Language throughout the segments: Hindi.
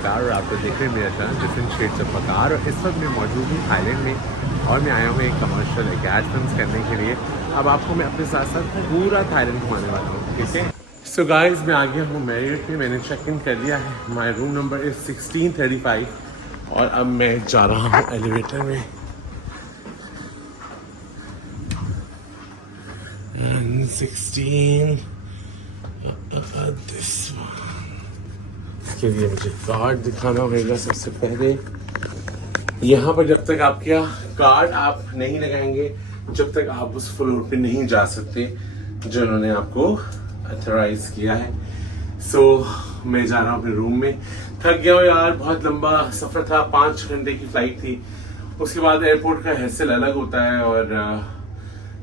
बकार और आप लोग देख रहे हैं मेरा चैनल डिफरेंट शेड्स ऑफ बकार। और इस वक्त मैं मौजूद हूँ थाईलैंड में और मैं आया हूँ एक कमर्शियल एक एड फिल्म करने के लिए। अब आपको मैं अपने साथ साथ पूरा थाईलैंड घुमाने वाला हूँ, ठीक है। सो गाइज मैं आ गया हूँ मैरियट में, मैंने चेक इन कर लिया है। माई रूम नंबर इज 1635 और अब मैं जा रहा हूँ एलिवेटर में। 16 दिस के लिए मुझे कार्ड दिखाना होगा सबसे पहले। यहाँ पर जब तक आपका कार्ड आप नहीं लगाएंगे जब तक आप उस फ्लोर पे नहीं जा सकते जो उन्होंने आपको ऑथराइज किया है। सो मैं जा रहा हूँ अपने रूम में। थक गया हूँ यार, बहुत लंबा सफ़र था, 5 घंटे की फ्लाइट थी। उसके बाद एयरपोर्ट का हैसल अलग होता है और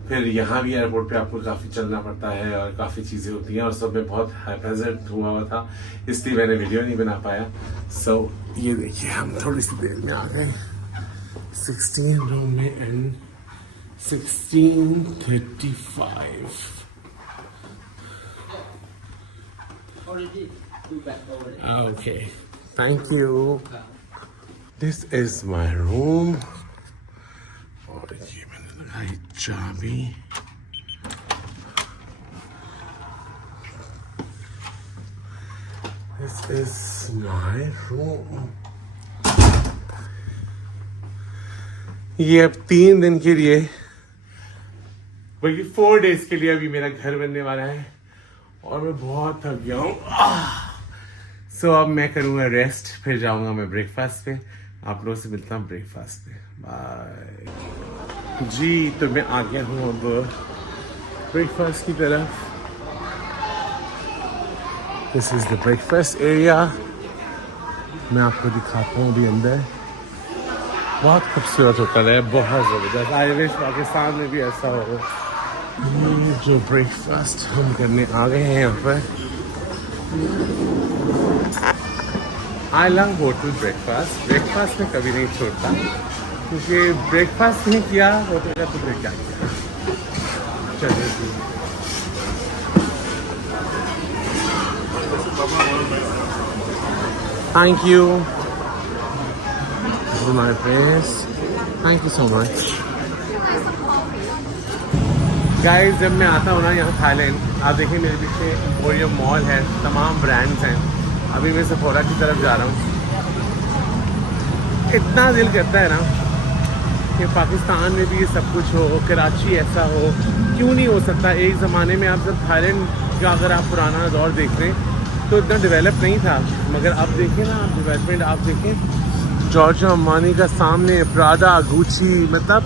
फिर यहाँ भी एयरपोर्ट पे आपको काफ़ी चलना पड़ता है और काफ़ी चीज़ें होती हैं और सब में बहुत हैप्रेजेंट हुआ था, इसलिए मैंने वीडियो नहीं बना पाया। सो ये देखिए हम थोड़ी सी देर में आ गए 16 रूम में and 16:35। Okay, thank you. This is my room. और ये मैंने लगाई चाबी। This is my room. ये अब 3 दिन के लिए, बल्कि 4 डेज के लिए अभी मेरा घर बनने वाला है और मैं बहुत थक गया हूँ। सो अब मैं करूँगा रेस्ट, फिर जाऊँगा मैं ब्रेकफास्ट पे। आप लोगों से मिलता हूँ ब्रेकफास्ट पे। बाय जी। तो मैं आ गया हूँ अब ब्रेकफास्ट की तरफ। This is the breakfast area. मैं आपको दिखाता हूँ अभी अंदर। बहुत खूबसूरत होटल है, बहुत ज़बरदस्त। आई विश पाकिस्तान में भी ऐसा हो। ये जो ब्रेकफास्ट हम करने आ गए हैं यहाँ पर, I love hotel breakfast. Breakfast में कभी नहीं छोड़ता, क्योंकि ब्रेकफास्ट नहीं किया होटल का तो फिर क्या किया। चलिए thank you for my place, thank you so much guys. जब मैं आता हूँ ना यहाँ थाईलैंड, आप देखिए मेरे पीछे एम्पोरियम मॉल है, तमाम ब्रांड्स हैं। अभी मैं सेफोरा की तरफ जा रहा हूँ। इतना दिल करता है ना कि पाकिस्तान में भी ये सब कुछ हो, कराची ऐसा हो, क्यों नहीं हो सकता। एक ज़माने में आप जब थाईलैंड का अगर आप पुराना दौर देख रहे हैं तो इतना डेवलप नहीं था, मगर अब देखें ना आप डेवलपमेंट। आप देखें जॉर्जियो अम्बानी का सामने प्राडा, गुची, मतलब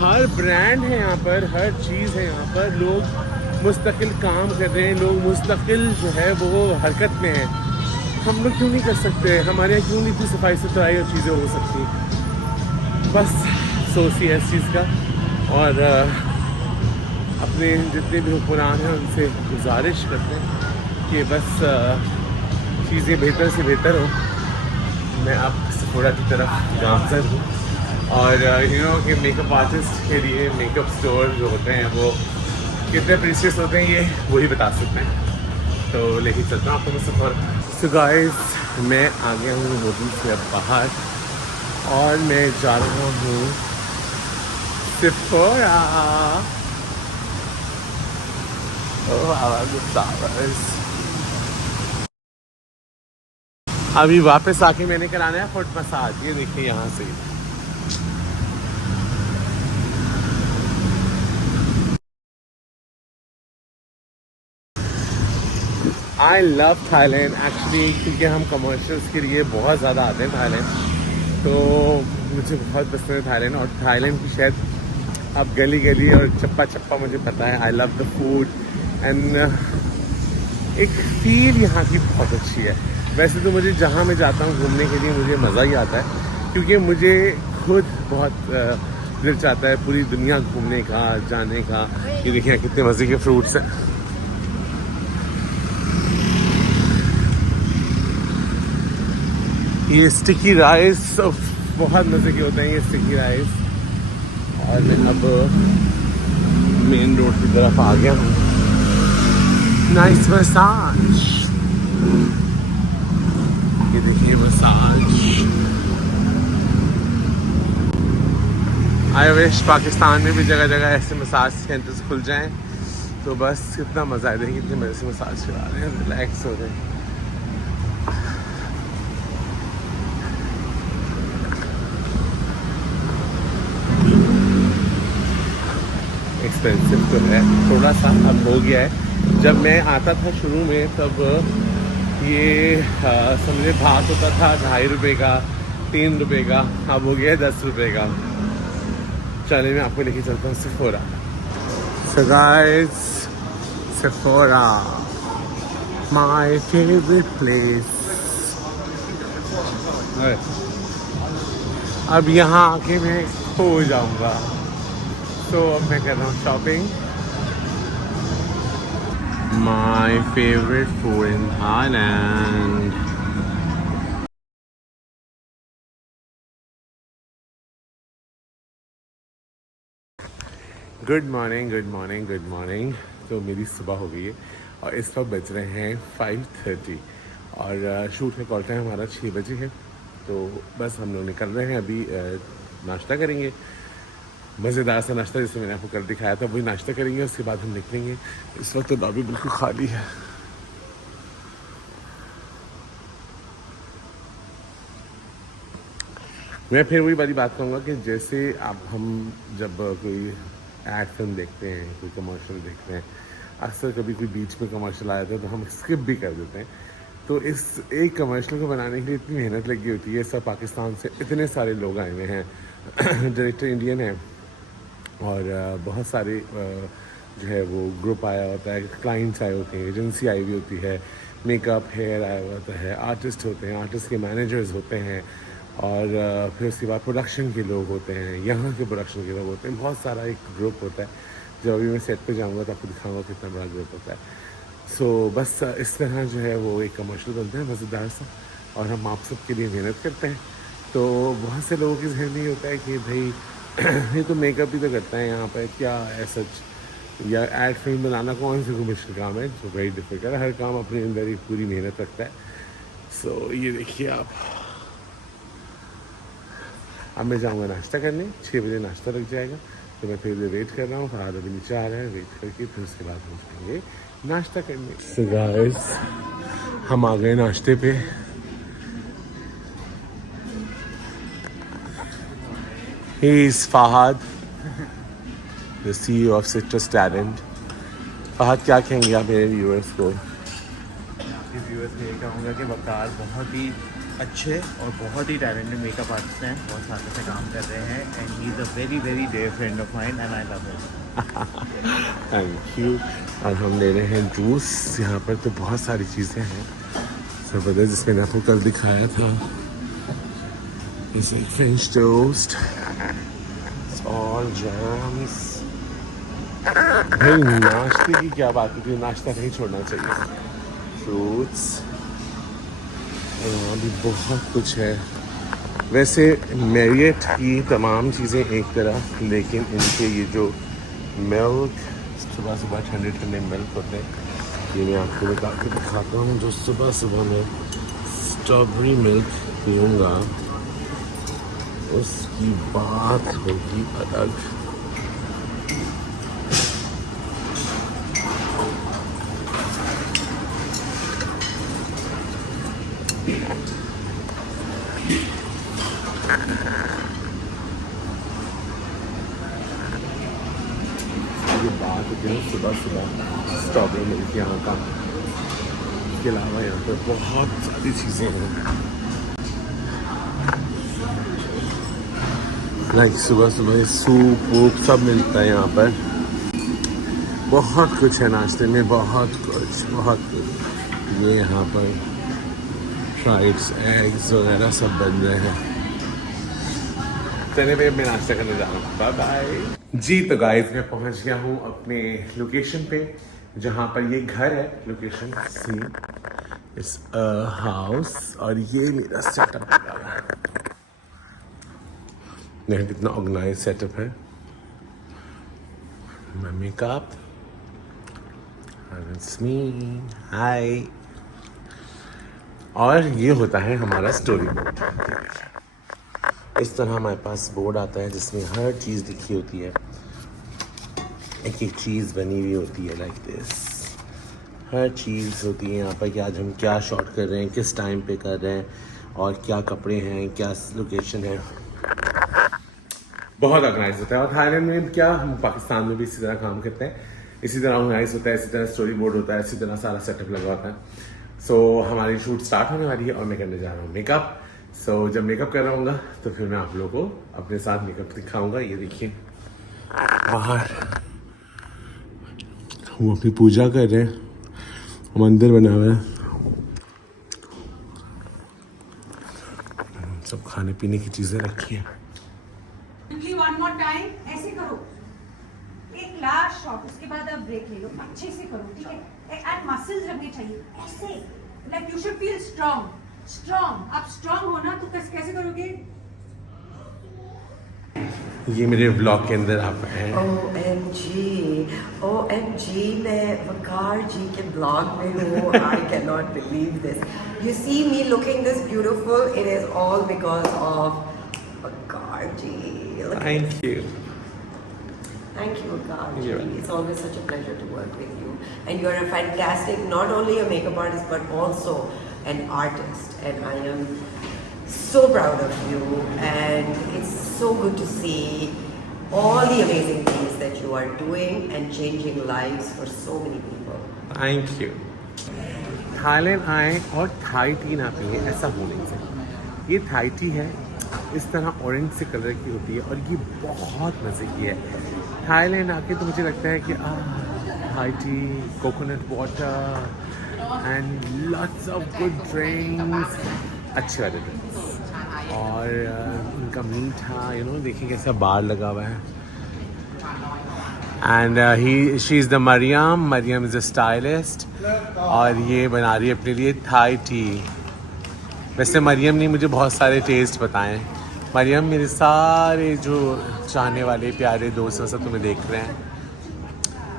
हर ब्रांड है यहाँ पर, हर चीज़ है यहाँ पर। लोग मुस्तकिल काम कर रहे हैं, लोग मुस्तकिल जो है वो हरकत में हैं। हम लोग क्यों नहीं कर सकते? हमारे यहाँ क्यों नहीं इतनी सफाई सुथराई और चीज़ें हो सकती? बस सोचिए इस चीज़ का। और अपने जितने भी हुक्मरान हैं उनसे गुजारिश करते हैं कि बस चीज़ें बेहतर से बेहतर हो। मैं अब सेफोरा की तरफ गामजद हूँ और यू नो कि मेकअप आर्टिस्ट के लिए मेकअप स्टोर जो होते हैं वो कितने प्रीशियस होते हैं ये वही बता सकते हैं। तो लेके चलता हूँ आपको सफ़र। सो गाइस मैं आ गया हूँ होटल से अब बाहर और मैं जा रहा हूँ सेफोरा। अभी वापस आके मैंने कराना है फुट मसाज। ये देखिए यहाँ से आई लव थाईलैंड एक्चुअली, क्योंकि हम कमर्शियल्स के लिए बहुत ज़्यादा आते हैं थाईलैंड, तो मुझे बहुत पसंद है थाईलैंड। और थाईलैंड की शायद अब गली गली और चप्पा चप्पा मुझे पता है। I love the food and एक फील यहाँ की बहुत अच्छी है। वैसे तो मुझे जहाँ मैं जाता हूँ घूमने के लिए मुझे मज़ा ही आता है, क्योंकि मुझे खुद बहुत दिल चाहता है पूरी दुनिया घूमने का, जाने का। ये देखिए कितने मज़े के फ्रूट्स हैं। ये स्टिकी राइस बहुत मज़े के होते हैं, ये स्टिकी राइस। और मैं अब मेन रोड की तरफ आ गया हूँ। Nice massage. ये देखिए मसाज। आई विश पाकिस्तान में भी जगह जगह ऐसे मसाज सेंटर्स खुल जाएं, तो बस कितना मज़ा है। देखिए कितने मज़े से मसाज करा रहे हैं, रिलैक्स हो रहे हैं। एक्सपेंसिव तो है थोड़ा सा, अब हो गया है। जब मैं आता था शुरू में तब ये समझे भात होता था 2.5 रुपये का, 3 रुपये का, अब हो गया है 10 रुपये का। चलिए मैं आपको लेके चलता हूँ Sephora. So guys, Sephora, my favorite place. अब यहाँ आके मैं खो जाऊँगा, तो अब मैं कर रहा हूँ shopping. My favorite food in Thailand. Good morning, good morning, good morning. तो मेरी सुबह हो गई है और इस वक्त बज रहे हैं 5:30 और शूट का कॉल टाइम हमारा 6 बजे है। तो बस हम लोग निकल रहे हैं अभी, नाश्ता करेंगे, मज़ेदार सा नाश्ता जैसे मैंने आपको कल दिखाया था वही नाश्ता करेंगे, उसके बाद हम निकलेंगे। इस वक्त तो लॉबी बिल्कुल खाली है। मैं फिर वही वाली बात कहूँगा कि जैसे आप हम जब कोई एड फिल्म देखते हैं, कोई कमर्शियल देखते हैं, अक्सर कभी कोई बीच में कमर्शियल आ जाता है तो हम स्किप भी कर देते हैं। तो इस एक कमर्शियल को बनाने के लिए इतनी मेहनत लगी होती है। सब पाकिस्तान से इतने सारे लोग आए हुए हैं, डायरेक्टर इंडियन है और बहुत सारे जो है वो ग्रुप आया होता है, क्लाइंट्स आए होते हैं, एजेंसी आई हुई होती है, मेकअप हेयर आया होता है, आर्टिस्ट होते हैं, आर्टिस्ट के मैनेजर्स होते हैं और फिर उसके बाद प्रोडक्शन के लोग होते हैं, यहाँ के प्रोडक्शन के लोग होते हैं। बहुत सारा एक ग्रुप होता है। जब अभी मैं सेट पे जाऊँगा तो आपको दिखाऊंगा कितना बड़ा ग्रुप होता है। सो बस इस तरह जो है वो एक कमर्शियल बनता है मज़ेदार सा, और हम आप सब के लिए मेहनत करते हैं। तो बहुत से लोगों के जहन में ये होता है कि भाई ये तो मेकअप ही तो करता है यहाँ पर, क्या है सच, या एड फिल्म बनाना कौन सी कोई मुश्किल काम है। जो वेरी डिफिकल्ट, हर काम अपने अंदर एक पूरी मेहनत रखता है। सो ये देखिए आप, अब मैं जाऊँगा नाश्ता करने, 6 बजे नाश्ता लग जाएगा। तो मैं फिर वेट कर रहा हूँ, फरहाद अभी नीचे आ रहा है, वेट करके फिर उसके बाद हम जाएंगे नाश्ता करने। So guys, हम आ गए नाश्ते पे। He is Fahad, the CEO of Citrus Talent. Fahad क्या कहेंगे आप मेरे व्यूअर्स को? आपके व्यूअर्स को ये कहूँगा कि वकार बहुत ही अच्छे और बहुत ही टैलेंटेड मेकअप आर्टिस्ट हैं, बहुत सालों से काम कर रहे हैं and he is a very very dear friend of mine and I love him. Thank you. और हम ले रहे हैं जूस। यहाँ पर तो बहुत सारी चीज़ें हैं ज़बरदस्त, जिसमें मैंने आपको कल दिखाया था। जैसे फ्रेंच टोस्ट, ऑल जैम्स। भाई नाश्ते की क्या बात होती है, नाश्ता नहीं छोड़ना चाहिए। फ्रूट्स, यहाँ भी बहुत कुछ है। वैसे मैरियट की तमाम चीज़ें एक तरह, लेकिन इनके ये जो मिल्क, सुबह सुबह ठंडे ठंडे मिल्क होते हैं, ये मैं आपको बता के दिखाता हूँ। जो सुबह सुबह मैं स्ट्रॉबेरी मिल्क पीऊँगा उसकी बात होगी अलग। ये बात होती है सुबह सुबह स्ट्रॉबेरी मिल्क यहाँ का। इसके अलावा यहाँ पर बहुत सारी चीज़ें हैं, लाइक सुबह सुबह सूप वूप सब मिलता है यहाँ पर। बहुत कुछ है नाश्ते में, बहुत कुछ, बहुत कुछ। ये यहाँ पर फ्राइड्स एग्स वगैरह सब बन रहे हैं। चलिए मैं नाश्ता करने जा रहा हूँ, बाय बाय जी। तो गाइस मैं पहुँच गया हूँ अपने लोकेशन पे, जहाँ पर ये घर है। लोकेशन सी इस हाउस, और ये मेरा सेटअप है। देखिए कितना ऑर्गेनाइज सेटअप है। My makeup, and it's me. Hi. और ये होता है हमारा स्टोरी बोर्ड। इस तरह हमारे पास बोर्ड आता है जिसमें हर चीज़ लिखी होती है, एक एक चीज़ बनी हुई होती है लाइक दिस। हर चीज़ होती है यहाँ पर कि आज हम क्या शॉट कर रहे हैं, किस टाइम पे कर रहे हैं, और क्या कपड़े हैं, क्या लोकेशन है। बहुत ऑर्गेनाइज होता है। और थाईलैंड में क्या, हम पाकिस्तान में भी इसी तरह काम करते हैं, इसी तरह ऑर्गेनाइज होता है, इसी तरह स्टोरी बोर्ड होता है, इसी तरह सारा सेटअप लगा होता है। सो हमारी शूट स्टार्ट होने वाली है और मैं करने जा रहा हूँ मेकअप। सो जब मेकअप कर रहा हूँगा तो फिर मैं आप लोगों को अपने साथ मेकअप दिखाऊंगा। ये देखिए बाहर वो अपनी पूजा कर रहे हैं, मंदिर बना हुआ है, सब खाने पीने की चीज़ें रखी हैं। वन मोर टाइम ऐसे करो, एक लास्ट शॉट, उसके बाद आप ब्रेक ले लो, अच्छे से करो, ठीक है। एंड मसल्स रखने चाहिए ऐसे, like you should feel strong. आप स्ट्रांग हो ना तो कैसे करोगे? ये मेरे व्लॉग के अंदर आप हैं। OMG, मैं वकार जी के ब्लॉग में हूँ। I cannot believe this. You see me looking this beautiful, it is all because of Vakar ji. Look at Thank you. Thank you, Vakar ji. You're welcome. It's always such a pleasure to work with you. And you are a fantastic, not only a makeup artist, but also an artist. And I am so proud of you. And it's so good to see all the amazing things that you are doing and changing lives for so many people. Thank you. Thailand आए और थाई टी ना पिए, ऐसा हो नहीं सकता। ये थाई टी है, इस तरह ऑरेंज से कलर की होती है और ये बहुत मज़े की है। थाईलैंड आके तो मुझे लगता है कि Thai tea, coconut water and lots of good drinks, अच्छे वाले ड्रिंक्स, और उनका मीठा, देखिए कैसा बार लगा हुआ है। And she is the Mariam is a stylist, और ये बना रही है अपने लिए थाई टी। वैसे मरियम ने मुझे बहुत सारे टेस्ट बताए। मरियम, मेरे सारे जो चाहने वाले प्यारे दोस्त सब तुम्हें देख रहे हैं,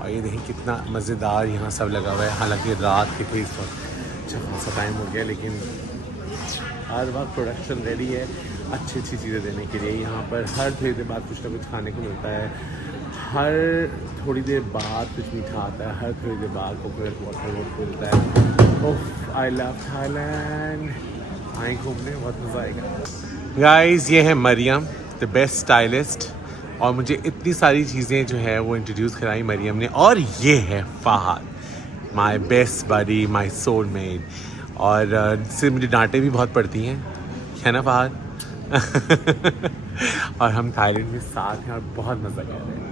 और ये देखिए कितना मज़ेदार यहाँ सब लगा हुआ है। हालांकि रात के करीब अच्छा खासा टाइम हो गया, लेकिन हर वक्त प्रोडक्शन रेडी है अच्छी चीज़ें देने के लिए। यहाँ पर हर थोड़ी देर बाद कुछ ना कुछ खाने को मिलता है, हर थोड़ी देर बाद कुछ मीठा आता है, हर थोड़ी देर बाद कोकोनट वाटर मिलता है। ओह, आई लव थाईलैंड। आए घूमने, बहुत मज़ा आएगा। गाइस, ये है मरियम, द बेस्ट स्टाइलिस्ट, और मुझे इतनी सारी चीज़ें जो है वो इंट्रोड्यूस कराई मरियम ने। और ये है Fahad, my best buddy, my soulmate, और इससे मुझे डांटें भी बहुत पड़ती हैं, है ना फहद? और हम थाईलैंड में साथ हैं और बहुत मज़ा कर रहे हैं।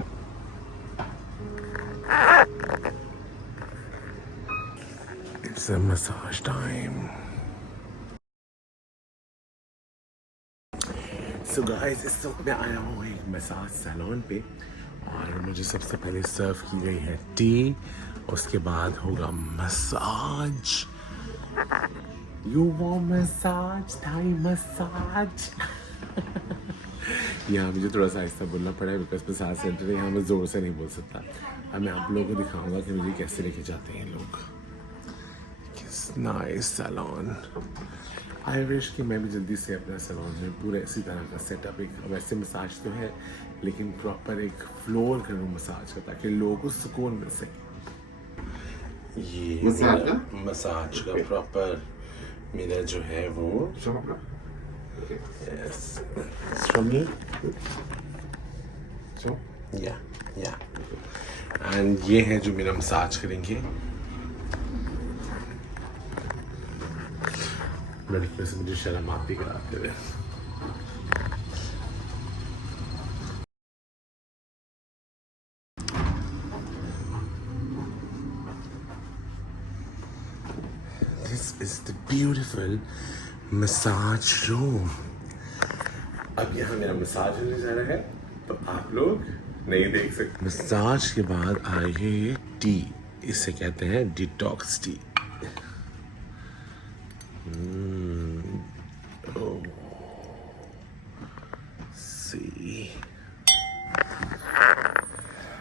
It's a massage time. So guys, इस वक्त मैं आया हूँ एक मसाज सैलून पे, और मुझे सबसे पहले सर्व की गई है टी, उसके बाद होगा massage. You want massage? Thai massage? यहाँ मुझे थोड़ा सा आहिस्ता बोलना पड़ा है बिकॉज मसाज सेंटर है, यहाँ मैं ज़ोर से नहीं बोल सकता। अब मैं आप लोगों को दिखाऊंगा कि मुझे कैसे लेके जाते हैं लोग। Nice salon. आई विश कि मैं भी जल्दी से अपना सैलून में पूरा इसी तरह का सेटअप, एक वैसे मसाज तो है लेकिन प्रॉपर एक फ्लोर करूँ मसाज का, ताकि लोगों को सुकून मिल सके। ये मसाज का प्रॉपर मेरा जो है वो yes, it's from me. So yeah, and ये है जो मेरा मसाज करेंगे। लड़कियों से मुझे शर्म आती कराते हुए। This is the beautiful massage room. अब यहाँ मेरा मसाज होने जा रहा है, तो आप लोग नहीं देख सकते। मसाज के बाद आएगी ये टी, इसे कहते हैं detox tea. See,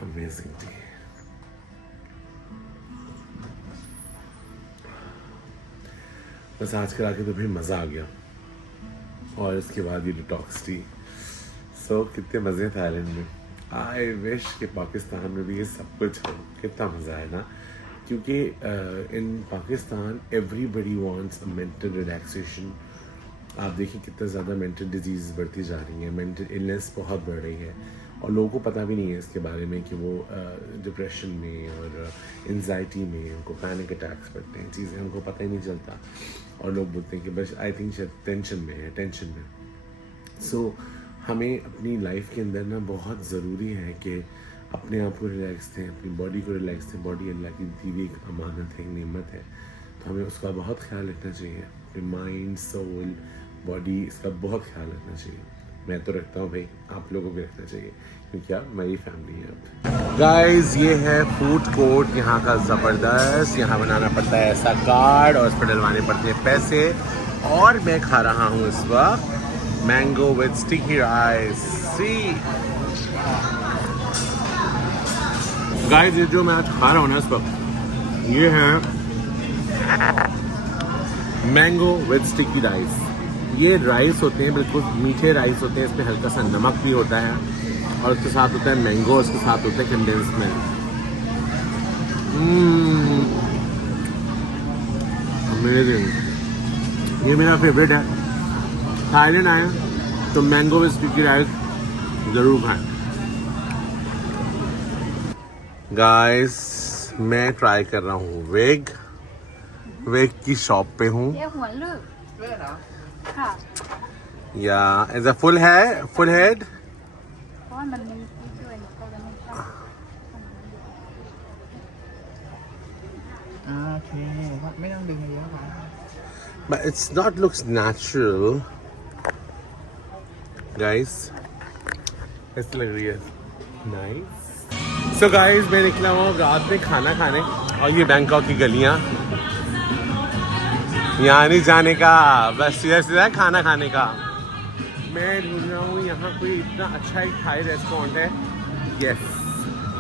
amazing tea. Massage करा के तो फिर मज़ा आ गया। और इसके बाद ये डिटॉक्स टी। सो कितने मज़े थाईलैंड में। आई विश कि पाकिस्तान में भी ये सब कुछ हो। कितना मज़ा है ना, क्योंकि in Pakistan everybody wants a mental relaxation. आप देखिए कितना ज़्यादा मेंटल डिजीज़ बढ़ती जा रही हैं, मेंटल इलनेस बहुत बढ़ रही है और लोगों को पता भी नहीं है इसके बारे में कि वो डिप्रेशन में और एंजाइटी में उनको पैनिक अटैक्स पड़ते हैं, चीज़ें उनको पता ही नहीं चलता और लोग बोलते हैं कि बस आई थिंक शायद टेंशन में है, टेंशन में। सो हमें अपनी लाइफ के अंदर ना बहुत ज़रूरी है कि अपने आप को रिलैक्स दें, अपनी बॉडी को रिलैक्स दें। बॉडी अल्लाह की दी हुई एक अमानत है, एक नेमत है, तो हमें उसका बहुत ख्याल रखना चाहिए। अपने माइंड, सोल, बॉडी, इसका बहुत ख्याल रखना चाहिए। मैं तो रखता हूँ भाई, आप लोगों को भी रखना चाहिए, क्योंकि आप मेरी फैमिली है अब। गाइस ये है फूड कोर्ट यहाँ का ज़बरदस्त। यहाँ बनाना पड़ता है ऐसा कार्ड और उस पर डलवाने पड़ते हैं पैसे। और मैं खा रहा हूँ इस वक्त mango with sticky rice. See guys ये जो मैं आज खा रहा हूँ ना इस वक्त, ये है मैंगो विद स्टिकी राइस। ये राइस होते हैं, बिल्कुल मीठे राइस होते हैं, इसमें हल्का सा नमक भी होता है और उसके साथ होता है मैंगो, उसके साथ होता है कंडेंस मिल्क। अमेजिंग, ये मेरा फेवरेट है। थाईलैंड आए तो मैंगो विद स्टिकी राइस ज़रूर खाएं। गाइस मैं ट्राई कर रहा हूँ वेग की शॉप पे हूँ। या as a full head but it's not looks natural guys। ऐसी लग रही है नाइस। सो गाइस मैं निकला हूँ रात में खाना खाने और ये बैंकॉक की गलियाँ, यहाँ नहीं जाने का, बस सीधा सीधा खाना खाने का। मैं ढूंढ रहा हूँ यहाँ कोई इतना अच्छा एक थाई रेस्टोरेंट है। यस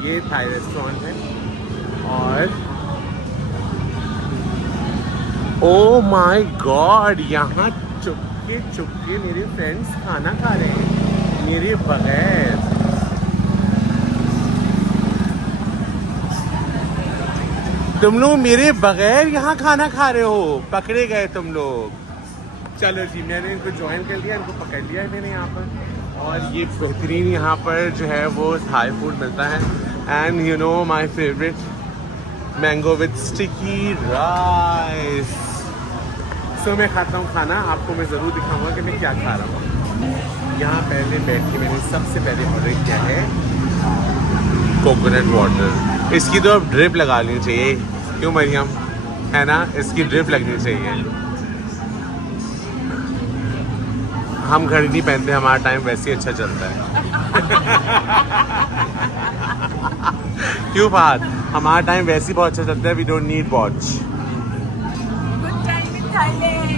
ये थाई रेस्टोरेंट है और ओ माय गॉड यहाँ चुपके चुपके मेरे फ्रेंड्स खाना खा रहे हैं मेरे बगैर। तुम लोग मेरे बगैर यहाँ खाना खा रहे हो, पकड़े गए तुम लोग। चलो जी मैंने इनको ज्वाइन कर लिया, इनको पकड़ लिया है मैंने यहाँ पर। और ये बेहतरीन यहाँ पर जो है वो थाई फूड मिलता है। And you know my favourite mango with sticky rice. So मैं खाता हूँ खाना, आपको मैं ज़रूर दिखाऊंगा कि मैं क्या खा रहा हूँ। यहाँ पहले बैठ के मैंने सबसे पहले ऑर्डर किया है कोकोनट वाटर। इसकी तो अब ड्रिप लगा लेनी चाहिए, क्यों मरियम, है ना, इसकी ड्रिप लगनी चाहिए। हम घड़ी नहीं पहनते, हमारा टाइम वैसे ही अच्छा चलता है। क्यों बात, हमारा टाइम वैसे ही बहुत अच्छा चलता है। We don't need watch. Good time in Thailand.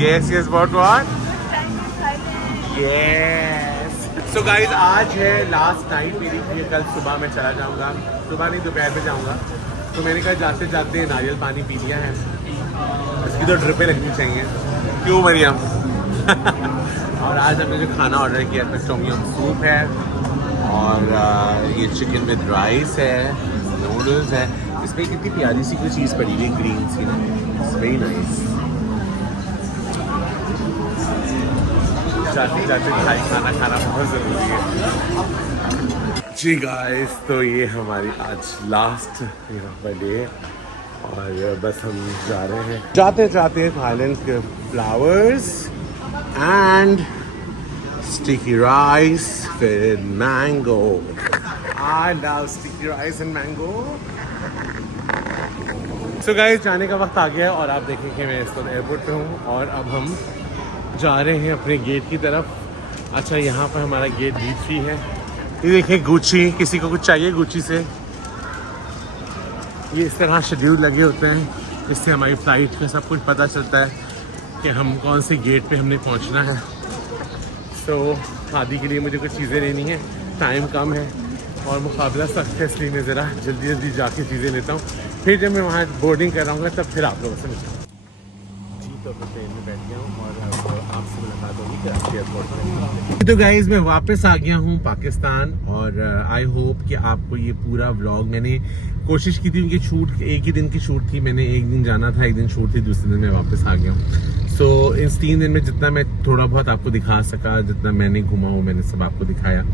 Yes yes what Good time in Thailand. Yes. So guys आज है लास्ट नाइट मेरी, फिर कल सुबह मैं चला जाऊँगा, सुबह नहीं दोपहर में जाऊँगा। तो मैंने कहा जाते जाते नारियल पानी पी लिया है, इसकी तो ड्रिपें लगनी चाहिए, क्यों मरियम। और आज हमने जो खाना ऑर्डर किया था टोमियम सूप है और ये चिकन विद राइस है, नूडल्स है। इसमें कितनी प्यारी सी कोई चीज़ पड़ी हुई ग्रीन सी ना, इट्स वेरी नाइस। जाते जाते थाई खाना खाना बहुत ज़रूरी है जी गाइस। तो ये हमारी आज लास्ट यहाँ पर डे और बस हम जा रहे हैं, जाते जाते थाईलैंड के flowers and sticky rice with mango. I love sticky rice and mango. So guys जाने का वक्त आ गया है और आप देखें कि मैं इस वक्त एयरपोर्ट पे हूँ और अब हम जा रहे हैं अपने गेट की तरफ। अच्छा यहाँ पर हमारा गेट D3 है। ये देखिए गुच्ची, किसी को कुछ चाहिए गुच्ची से, ये इस तरह शेड्यूल लगे होते हैं, इससे हमारी फ़्लाइट का सब कुछ पता चलता है कि हम कौन से गेट पे हमने पहुंचना है। तो शादी के लिए मुझे कुछ चीज़ें लेनी है, टाइम कम है और मुकाबला सख्त है, इसलिए मैं ज़रा जल्दी जल्दी जाके चीज़ें लेता हूँ। फिर जब मैं वहाँ बोर्डिंग कर रहा हूँ तब फिर आप लोगों से मिलता हूँ। तो अपने ट्रेन में बैठ गया हूँ और अब आपसे मुलाकात होगी कराची एयरपोर्ट पर। तो गाइज मैं वापस आ गया हूँ पाकिस्तान और आई होप कि आपको ये पूरा व्लॉग, मैंने कोशिश की थी उनकी शूट एक ही दिन की शूट थी, मैंने एक दिन जाना था, एक दिन शूट थी, दूसरे दिन मैं वापस आ गया हूँ। सो इस 3 दिन में जितना मैं थोड़ा बहुत आपको दिखा सका, जितना मैंने घुमा हूँ मैंने सब आपको दिखाया।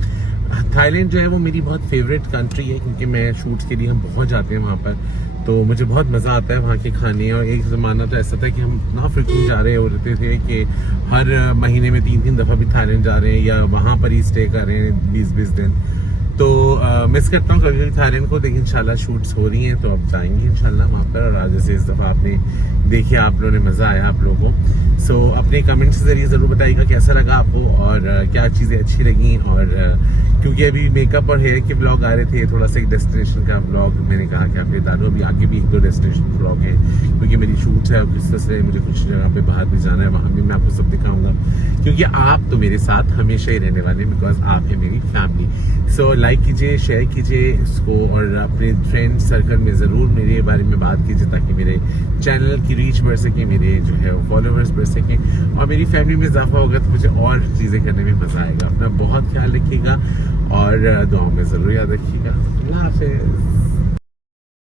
थाईलैंड जो है वो मेरी बहुत फेवरेट कंट्री है क्योंकि मैं शूट्स के लिए हम बहुत जाते हैं वहाँ पर, तो मुझे बहुत मज़ा आता है वहाँ के खाने। और एक ज़माना तो ऐसा था कि हम इतना फ्रिक्वेंट जा रहे होते थे कि हर महीने में 3-3 दफ़ा भी थाईलैंड जा रहे हैं या वहाँ पर ही स्टे कर रहे हैं 20-20 दिन। तो मिस करता हूँ कभी कभी थाईलैंड को, लेकिन इंशाल्लाह शूट्स हो रही हैं तो अब जाएंगे इंशाल्लाह वहाँ पर। और आज जैसे इस दफ़ा आपने देखिए, आप लोगों ने मज़ा आया आप लोगों को। सो अपने कमेंट्स के ज़रिए ज़रूर बताइएगा कैसा लगा आपको और क्या चीज़ें अच्छी लगी। और क्योंकि अभी मेकअप और हेयर के ब्लॉग आ रहे थे, थोड़ा सा एक डेस्टिनेशन का ब्लॉग मैंने कहा कि आपके दादू अभी आगे भी 1-2 डेस्टिनेशन ब्लॉग हैं क्योंकि मेरी शूट है और किस तरह से मुझे कुछ जगह पे बाहर भी जाना है, वहाँ भी मैं आपको सब दिखाऊंगा क्योंकि आप तो मेरे साथ हमेशा ही रहने वाले, बिकॉज आप है मेरी फैमिली। सो लाइक कीजिए, शेयर कीजिए इसको और अपने फ्रेंड सर्कल में ज़रूर मेरे बारे में बात कीजिए ताकि मेरे चैनल की रीच बढ़ सके, मेरे जो है फॉलोअर्स बढ़ सके और मेरी फैमिली में इजाफा होगा तो मुझे और चीज़ें करने में मज़ा आएगा। अपना बहुत ख्याल रखिएगा और दुआओं में ज़रूर याद रखिएगा। अल्लाह हाफ़िज़।